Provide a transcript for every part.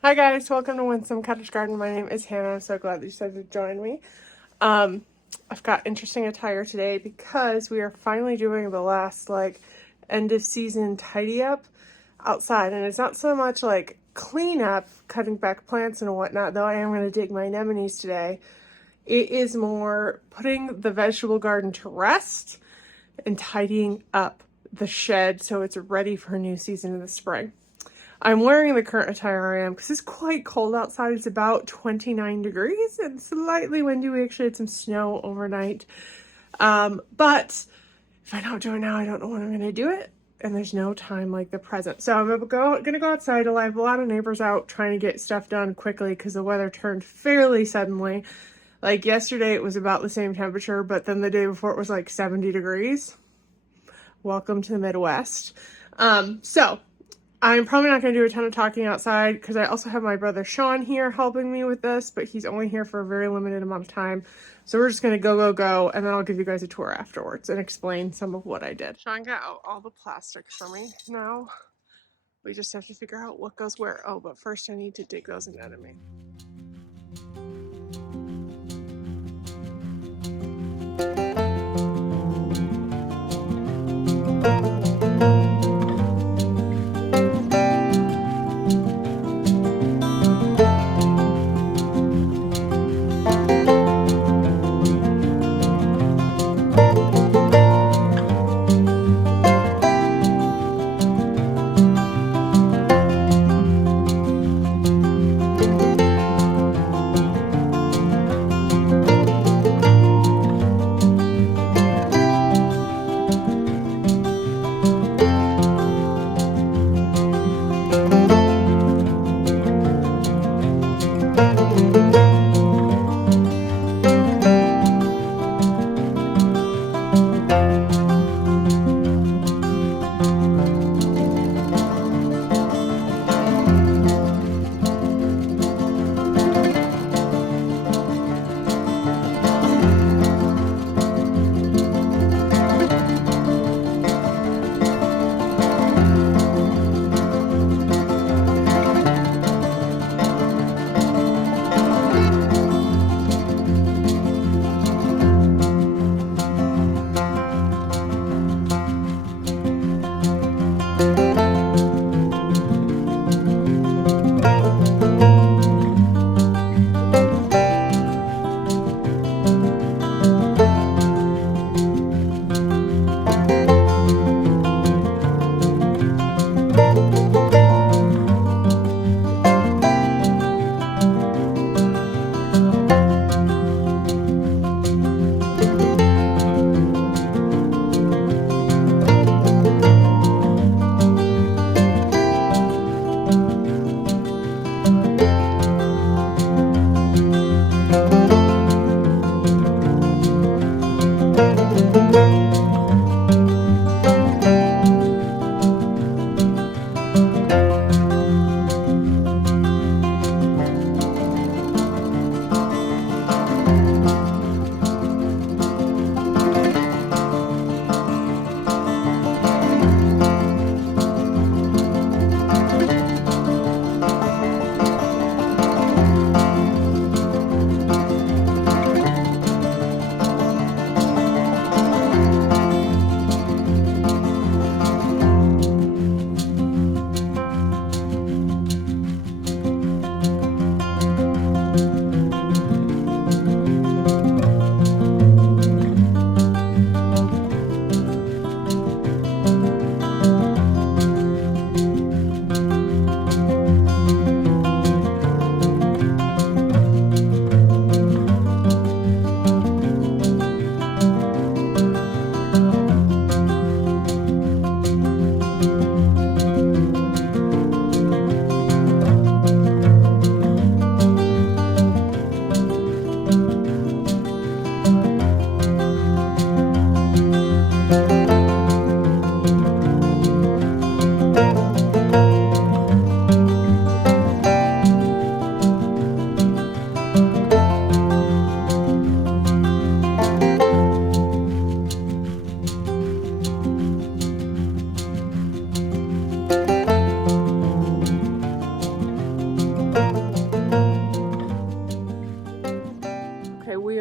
Hi guys, welcome to Winsome Cottage Garden. My name is Hannah. I'm so glad that you decided to join me. I've got interesting attire today because we are finally doing the last end of season tidy up outside, and it's not so much like clean up, cutting back plants and whatnot, though I am going to dig my anemones today. It is more putting the vegetable garden to rest and tidying up the shed so it's ready for a new season in the spring. I'm wearing the current attire I am because it's quite cold outside. It's about 29 degrees and slightly windy. We actually had some snow overnight. But if I don't do it now, I don't know when I'm going to do it. And there's no time like the present. So I'm gonna go outside. I have a lot of neighbors out trying to get stuff done quickly because the weather turned fairly suddenly. Like yesterday it was about the same temperature, but then the day before it was like 70 degrees. Welcome to the Midwest. So I'm probably not going to do a ton of talking outside because I also have my brother Sean here helping me with this, but he's only here for a very limited amount of time. So we're just going to go, and then I'll give you guys a tour afterwards and explain some of what I did. Sean got out all the plastic for me. Now we just have to figure out what goes where. Oh, but first I need to dig those anemones.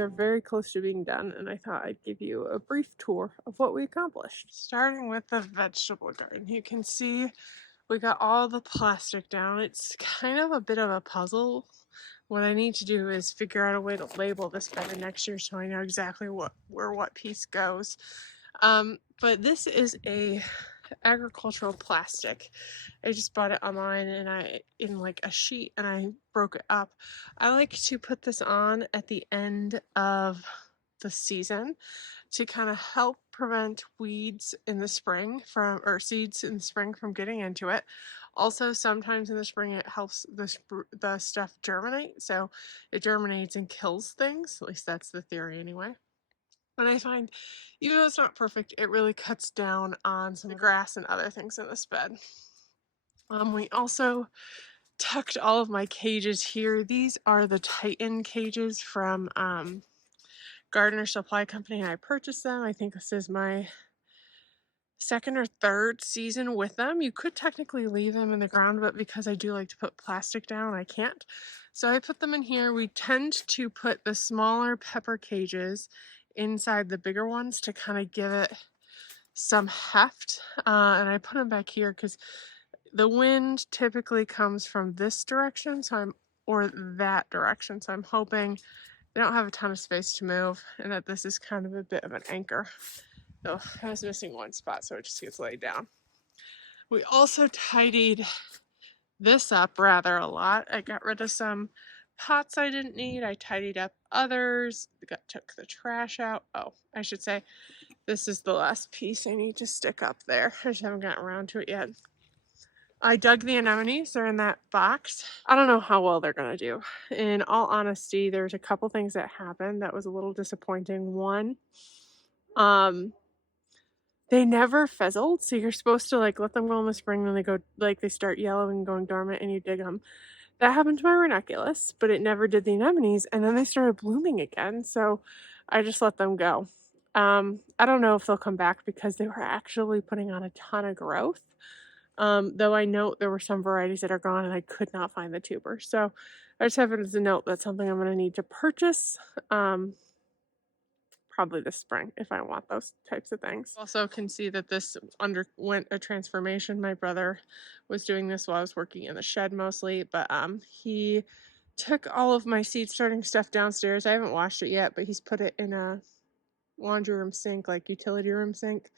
are very close to being done, and I thought I'd give you a brief tour of what we accomplished. Starting with the vegetable garden, you can see we got all the plastic down. It's kind of a bit of a puzzle. What I need to do is figure out a way to label this better next year so I know exactly where what piece goes. But this is a agricultural plastic. I just bought it online and in like a sheet, and I broke it up. I like to put this on at the end of the season to kind of help prevent weeds in the spring or seeds in the spring from getting into it. Also, sometimes in the spring it helps the stuff germinate, so it germinates and kills things. At least that's the theory anyway. And I find, even though it's not perfect, it really cuts down on some grass and other things in this bed. We also tucked all of my cages here. These are the Titan cages from Gardener Supply Company. I purchased them. I think this is my second or third season with them. You could technically leave them in the ground, but because I do like to put plastic down, I can't. So I put them in here. We tend to put the smaller pepper cages inside the bigger ones to kind of give it some heft. And I put them back here because the wind typically comes from this direction, or that direction. So I'm hoping they don't have a ton of space to move and that this is kind of a bit of an anchor. So I was missing one spot, so it just gets laid down. We also tidied this up rather a lot. I got rid of some pots I didn't need. I tidied up others. Took the trash out. Oh, I should say this is the last piece I need to stick up there. I just haven't gotten around to it yet. I dug the anemones. They're in that box. I don't know how well they're going to do. In all honesty, there's a couple things that happened that was a little disappointing. One, they never fizzled, so you're supposed to like let them go in the spring, and they start yellowing and going dormant, and you dig them. That happened to my ranunculus, but it never did the anemones, and then they started blooming again, so I just let them go. I don't know if they'll come back because they were actually putting on a ton of growth. Though I note there were some varieties that are gone and I could not find the tuber. So I just have it as a note that's something I'm going to need to purchase. Probably this spring if I want those types of things. Also can see that this underwent a transformation. My brother was doing this while I was working in the shed mostly, but he took all of my seed starting stuff downstairs. I haven't washed it yet, but he's put it in a laundry room sink, like utility room sink,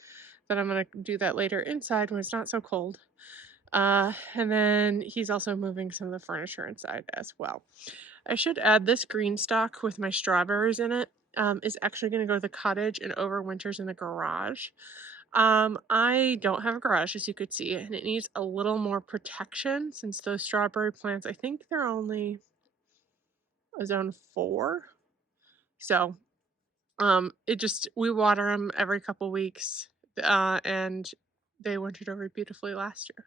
that I'm going to do that later inside when it's not so cold. And then he's also moving some of the furniture inside as well. I should add this green stock with my strawberries in it is actually going to go to the cottage and overwinters in the garage. I don't have a garage, as you could see, and it needs a little more protection since those strawberry plants, I think they're only a zone 4. So we water them every couple weeks, and they wintered over beautifully last year.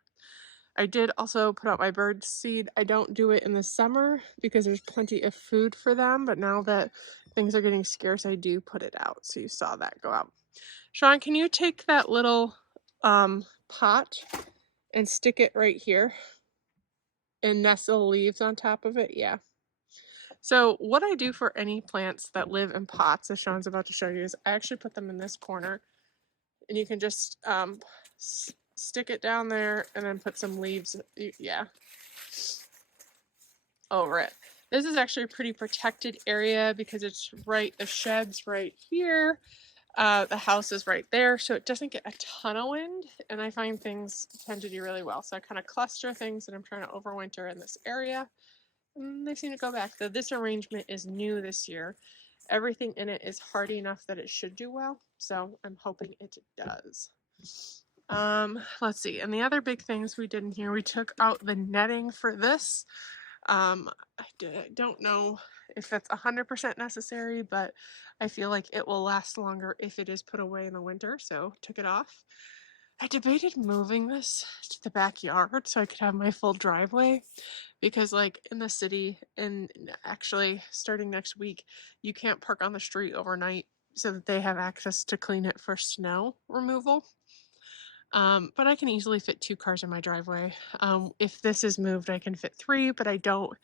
I did also put out my bird seed. I don't do it in the summer because there's plenty of food for them, but now that things are getting scarce, I do put it out. So you saw that go out. Sean, can you take that little pot and stick it right here and nestle leaves on top of it? Yeah. So what I do for any plants that live in pots, as Sean's about to show you, is I actually put them in this corner, and you can just stick it down there and then put some leaves, yeah, over it. This is actually a pretty protected area because it's the shed's right here. The house is right there, so it doesn't get a ton of wind, and I find things tend to do really well. So I kind of cluster things that I'm trying to overwinter in this area, and they seem to go back. Though this arrangement is new this year. Everything in it is hardy enough that it should do well, so I'm hoping it does. Let's see, and the other big things we did in here, we took out the netting for this. I don't know if that's 100% necessary, but I feel like it will last longer if it is put away in the winter, so took it off. I debated moving this to the backyard so I could have my full driveway, because like in the city, and actually starting next week, you can't park on the street overnight so that they have access to clean it for snow removal. But I can easily fit 2 cars in my driveway. If this is moved, I can fit 3, but I don't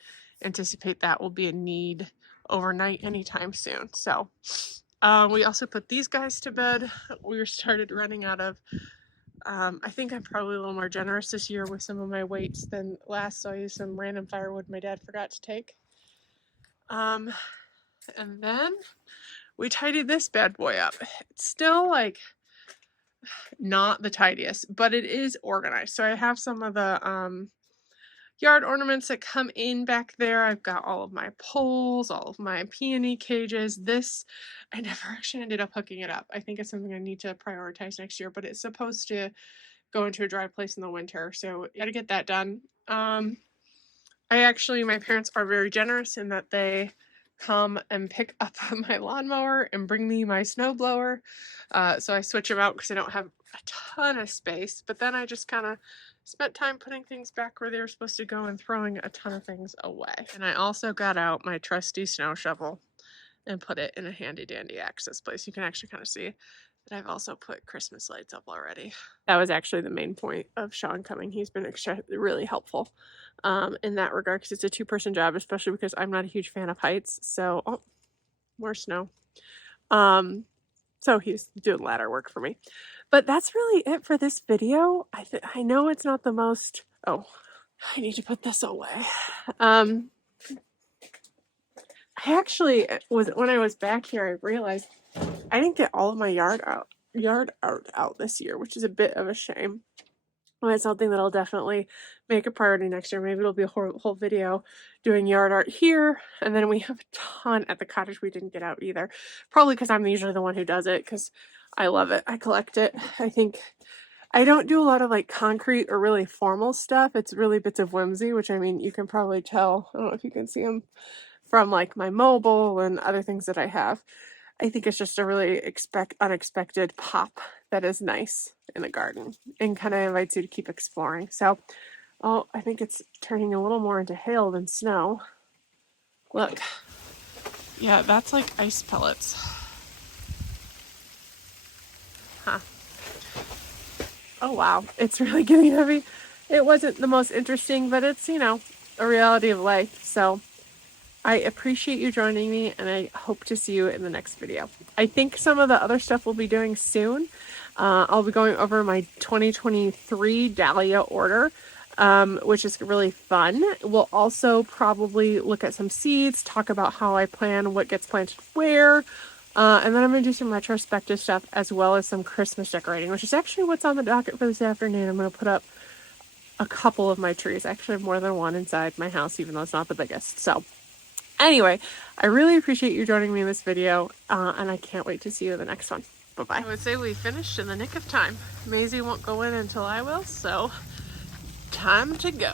anticipate that will be a need overnight anytime soon. So we also put these guys to bed. We started running out of, I think I'm probably a little more generous this year with some of my weights than last, so I used some random firewood my dad forgot to take. And then we tidied this bad boy up. It's still like not the tidiest, but it is organized. So I have some of the yard ornaments that come in back there. I've got all of my poles, all of my peony cages. This, I never actually ended up hooking it up. I think it's something I need to prioritize next year, but it's supposed to go into a dry place in the winter, so I gotta get that done. My parents are very generous in that they come and pick up my lawnmower and bring me my snowblower. So I switch them out because I don't have a ton of space, but then I just kind of spent time putting things back where they were supposed to go and throwing a ton of things away. And I also got out my trusty snow shovel and put it in a handy dandy access place. You can actually kind of see that I've also put Christmas lights up already. That was actually the main point of Sean coming. He's been really helpful in that regard, because it's a two-person job, especially because I'm not a huge fan of heights. So, oh, more snow. So he's doing ladder work for me. But that's really it for this video. I know it's not the most, oh, I need to put this away. I actually was, when I was back here, I realized I didn't get all of my yard art out this year, which is a bit of a shame. Well, it's something that I'll definitely make a priority next year. Maybe it'll be a whole video doing yard art here. And then we have a ton at the cottage we didn't get out either. Probably because I'm usually the one who does it, because I love it. I collect it. I think I don't do a lot of like concrete or really formal stuff. It's really bits of whimsy, which, I mean, you can probably tell. I don't know if you can see them from like my mobile and other things that I have. I think it's just a really unexpected pop that is nice in the garden and kind of invites you to keep exploring. So, oh, I think it's turning a little more into hail than snow. Look. Yeah, that's like ice pellets. Huh. Oh, wow. It's really getting heavy. It wasn't the most interesting, but it's, you know, a reality of life. So I appreciate you joining me, and I hope to see you in the next video. I think some of the other stuff we'll be doing soon. I'll be going over my 2023 dahlia order, which is really fun. We'll also probably look at some seeds, talk about how I plan what gets planted where, and then I'm going to do some retrospective stuff as well as some Christmas decorating, which is actually what's on the docket for this afternoon. I'm going to put up a couple of my trees. I actually have more than one inside my house, even though it's not the biggest. So anyway, I really appreciate you joining me in this video, and I can't wait to see you in the next one. Bye-bye. I would say we finished in the nick of time. Maisie won't go in until I will, so time to go.